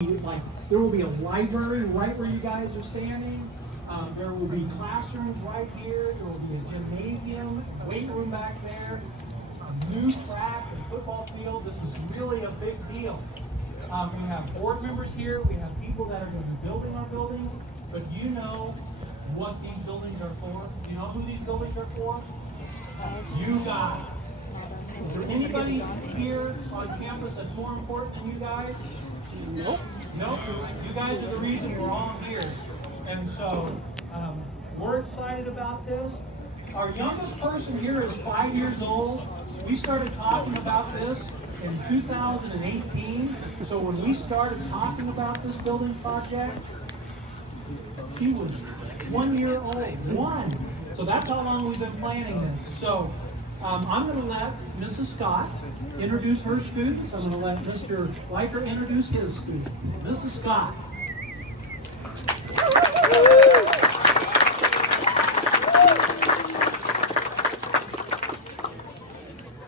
Like, there will be a library right where you guys are standing. There will be classrooms right here. There will be a gymnasium, weight room back there, a new track and football field. This is really a big deal. We have board members here. We have people that are going to be building our buildings. But you know what these buildings are for? You know who these buildings are for? You guys. Is there anybody here on campus that's more important than you guys? Nope. Nope. You guys are the reason we're all here. And so we're excited about this. Our youngest person here is 5 years old. We started talking about this in 2018. So when we started talking about this building project, she was 1 year old. One. So that's how long we've been planning this. So I'm going to let Mrs. Scott introduce her students. I'm going to let Mr. Leiker introduce his students. Mrs. Scott.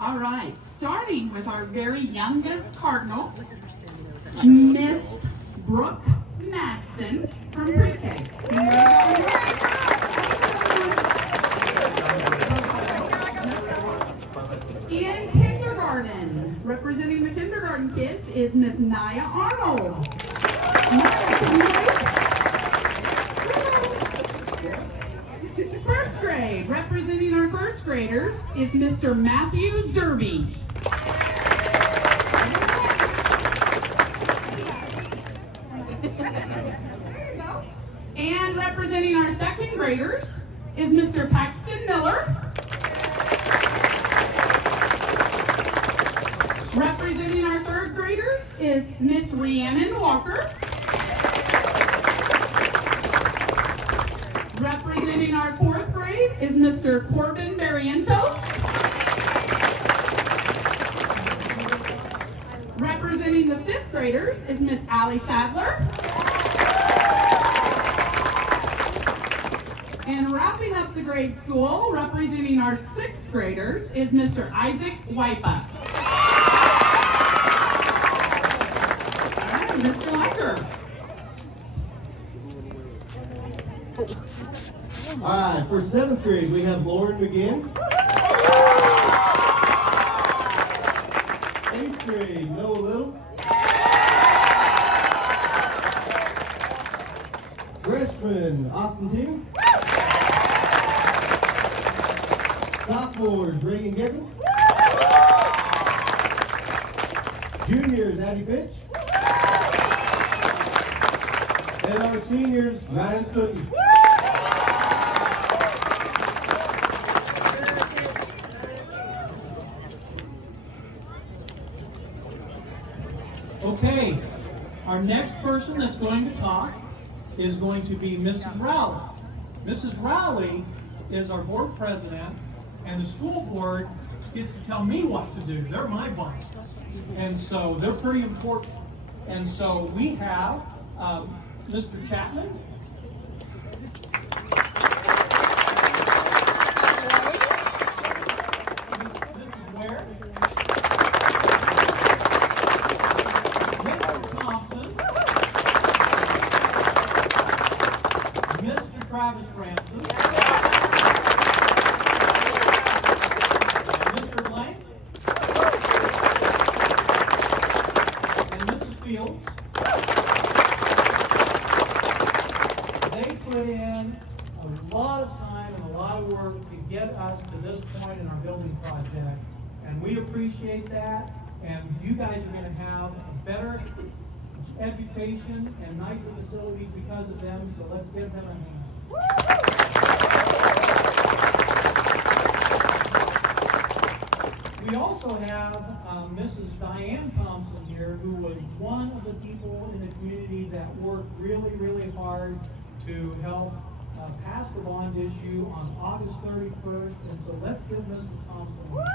All right, starting with our very youngest Cardinal, Miss Brooke Madsen from pre-K. In kindergarten, representing the kindergarten kids is Miss Naya Arnold. First grade, representing our first graders is Mr. Matthew Zerby. And representing our second graders is Mr. Paxton Miller. Representing our third graders is Miss Rhiannon Walker. Representing our fourth grade is Mr. Corbin Barrientos. Representing the fifth graders is Miss Allie Sadler. And wrapping up the grade school, representing our sixth graders, is Mr. Isaac Wipa. Mr. Leiker. All right, for seventh grade, we have Lauren McGinn. Eighth grade, Noah Little. Freshman, Austin Teeman. Sophomores, Reagan Gibbon. Juniors, Addie Finch. And our seniors, Ryan Stuckey. Okay, our next person that's going to talk is going to be Mrs. Rowley. Mrs. Rowley is our board president, and the school board gets to tell me what to do. They're my boss. And so they're pretty important. And so we have Mr. Chapman. Mrs. Ware. Mr. Thompson. Mr. Travis Francis. Mr. Blank. And Mrs. Fields. They put in a lot of time and a lot of work to get us to this point in our building project, and we appreciate that. And you guys are going to have a better education and nicer facilities because of them, so let's give them a hand. We also have Mrs. Diane Thompson here, who was one of the people in the community that worked really, really hard to help pass the bond issue on August 31st. And so let's give Mrs. Thompson a hand.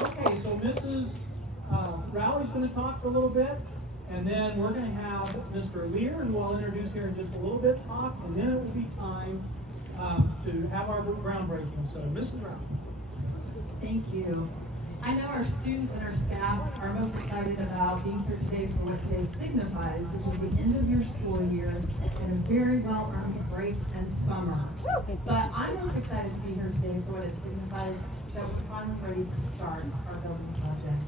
Okay, so Mrs. Rowley's going to talk for a little bit, and then we're going to have Mr. Lear, who I'll introduce here in just a little bit, talk, and then it will be time to have our groundbreaking. So, Mrs. Rowley. Thank you. I know our students and our staff are most excited about being here today for what today signifies, which is the end of your school year and a very well-earned break and summer. But I'm most excited to be here today for what it signifies that we're finally ready to start our building project.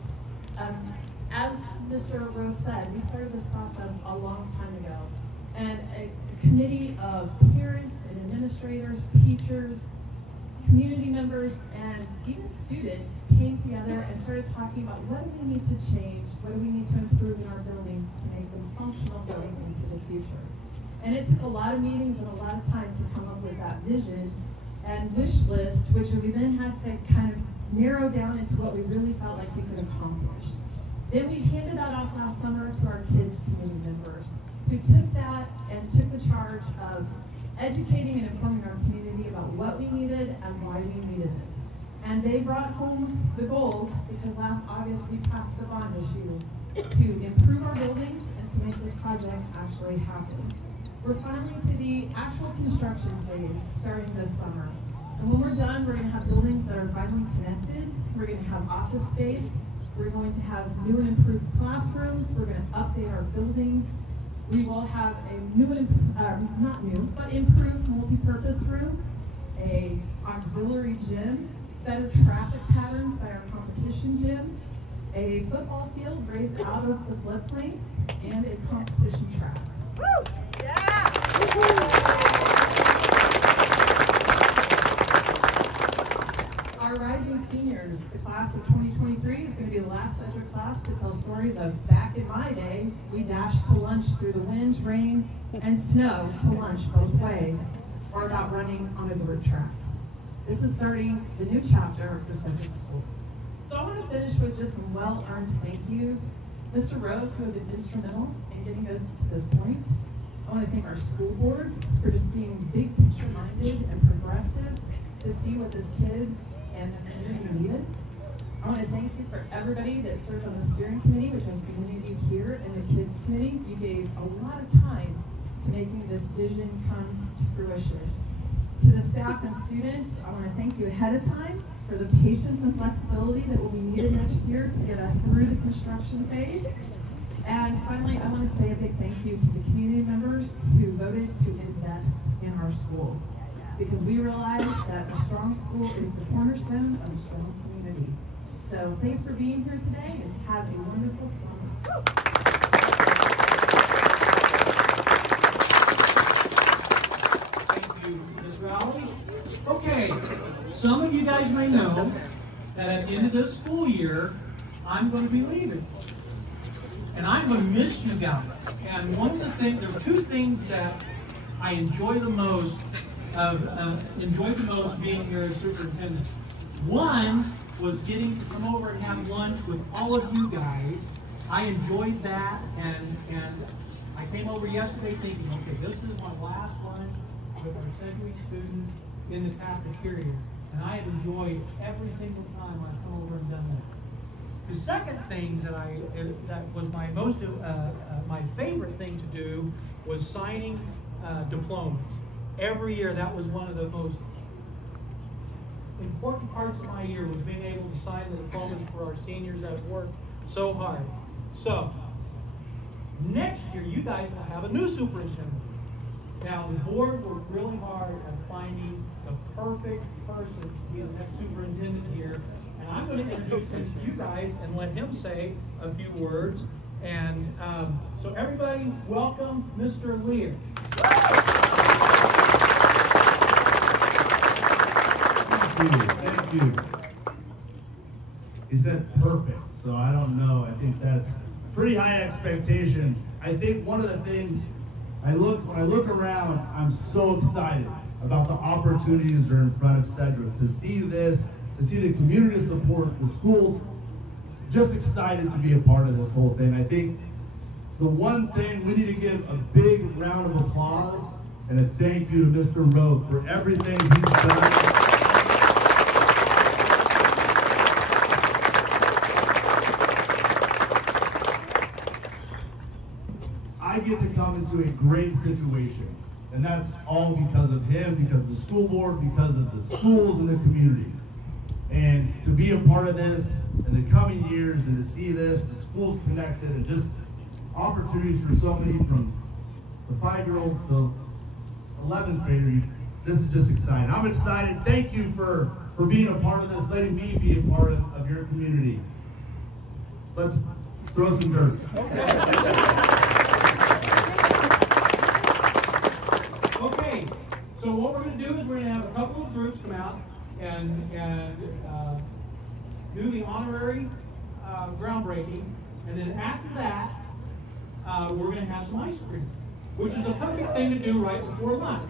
As Mr. Rowe said, we started this process a long time ago, and a committee of parents and administrators, teachers, community members, and even students came together and started talking about what do we need to change, what do we need to improve in our buildings to make them functional going into the future. And it took a lot of meetings and a lot of time to come up with that vision and wish list, which we then had to kind of narrow down into what we really felt like we could accomplish. Then we handed that off last summer to our kids' community members, who took that and took the charge of educating and informing our community about what we needed and why we needed it. And they brought home the gold because last August we passed a bond issue to improve our buildings and to make this project actually happen. We're finally to the actual construction phase starting this summer. And when we're done, we're going to have buildings that are finally connected. We're going to have office space. We're going to have new and improved classrooms. We're going to update our buildings. We will have a new, not new, but improved multi-purpose room, a auxiliary gym, better traffic patterns by our competition gym, a football field raised out of the floodplain, and a competition track. Woo! Yeah! Our rising seniors, the class of 2023, is going to be the last Sedgwick class to tell stories of back in my day, we dashed to lunch through the wind, rain, and snow to lunch both ways, or about running on a dirt track. This is starting the new chapter for Sedgwick schools. So I want to finish with just some well-earned thank yous. Mr. Rowe, who have been instrumental in getting us to this point. I want to thank our school board for just being big picture minded and progressive to see what this kid and the community needed. I want to thank you for everybody that served on the steering committee, which was many of you here, and the kids committee. You gave a lot of time to making this vision come to fruition. To the staff and students, I want to thank you ahead of time for the patience and flexibility that will be needed next year to get us through the construction phase. And finally, I want to say a big thank you to the community members who voted to invest in our schools, because we realize that a strong school is the cornerstone of a strong community. So thanks for being here today, and have a wonderful summer. Thank you, Ms. Rowley. Okay, some of you guys may know that at the end of this school year, I'm going to be leaving. And I'm going to miss you guys. And one of the things, there are two things that I enjoy the most being here as superintendent. One was getting to come over and have lunch with all of you guys. I enjoyed that, and I came over yesterday thinking, okay, this is my last lunch with our Sedgwick students in the cafeteria, and I have enjoyed every single time I've come over and done that. The second thing that was my favorite thing to do was signing diplomas. Every year, that was one of the most important parts of my year, was being able to sign the diplomas for our seniors that have worked so hard. So, next year, you guys will have a new superintendent. Now, the board worked really hard at finding the perfect person to be the next superintendent here. And I'm going to introduce him to you guys and let him say a few words. And so everybody, welcome Mr. Lear. Thank you. He said perfect, so I don't know. I think that's pretty high expectations. I think one of the things when I look around, I'm so excited about the opportunities that are in front of Sedgwick. To see this, to see the community support, the schools, just excited to be a part of this whole thing. I think the one thing, we need to give a big round of applause and a thank you to Mr. Rowe for everything he's done. I get to come into a great situation, and that's all because of him, because of the school board, because of the schools and the community. And to be a part of this, in the coming years, and to see this, the schools connected, and just opportunities for so many from the 5-year-olds to 11th grader. This is just exciting. I'm excited. Thank you for being a part of this, letting me be a part of your community. Let's throw some dirt. Okay, so what we're going to do is we're going to have a couple of groups come out and do the honorary groundbreaking, and then after that, we're going to have some ice cream, which is a perfect thing to do right before lunch.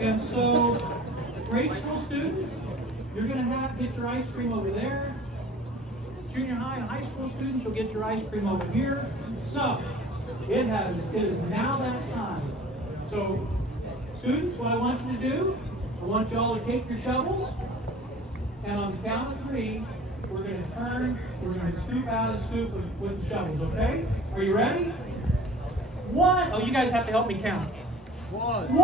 And so, grade school students, you're going to get your ice cream over there. Junior high and high school students, you'll get your ice cream over here. So, it is now that time. So, students, what I want you to do, I want you all to take your shovels, and on the count of 3, we're going to turn, we're going to scoop out and scoop with the shovels, okay? Are you ready? 1. Oh, you guys have to help me count. 1, 2, 3.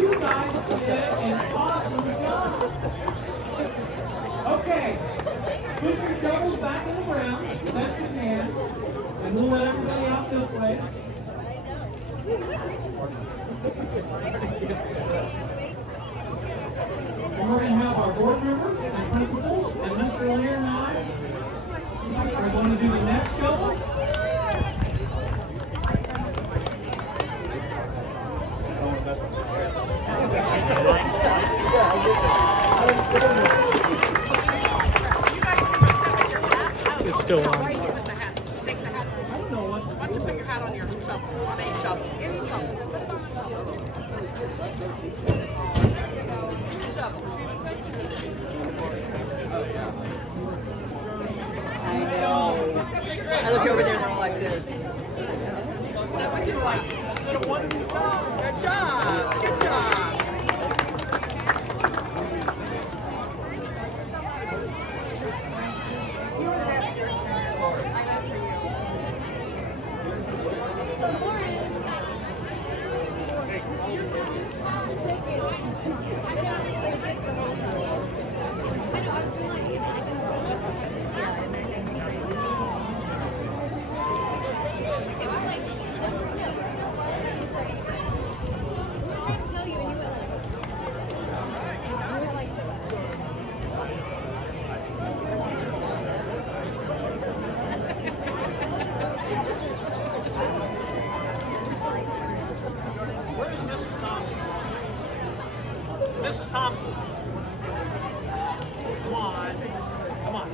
You guys did an awesome job. Okay, put your shovels back in the ground, best you can, and we'll let everybody out this way. And we're going to have our board members and principals, and Mr. O'Leary and I are going to do the next shovel. It's still on. Right here with the hat. Take the hat off. I don't know what. Why don't you put your hat on your shovel? On a shovel. Any shovel. Put it on a shovel. I know. I look over there and they're all like this. That would do like good job. Good job. Mrs. Thompson. Come on. Come on.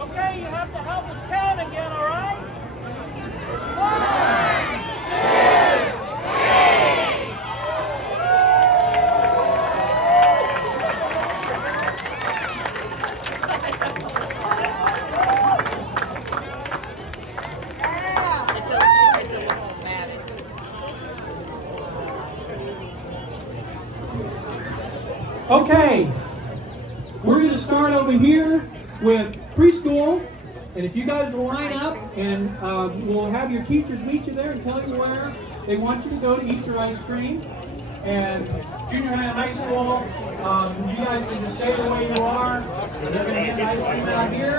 Okay, you have to help us count again, all right? 1, 2. Okay, we're going to start over here with preschool, and if you guys will line up, and we'll have your teachers meet you there and tell you where they want you to go to eat your ice cream. And junior high and high school, you guys can just stay the way you are. They're going to get ice cream out here.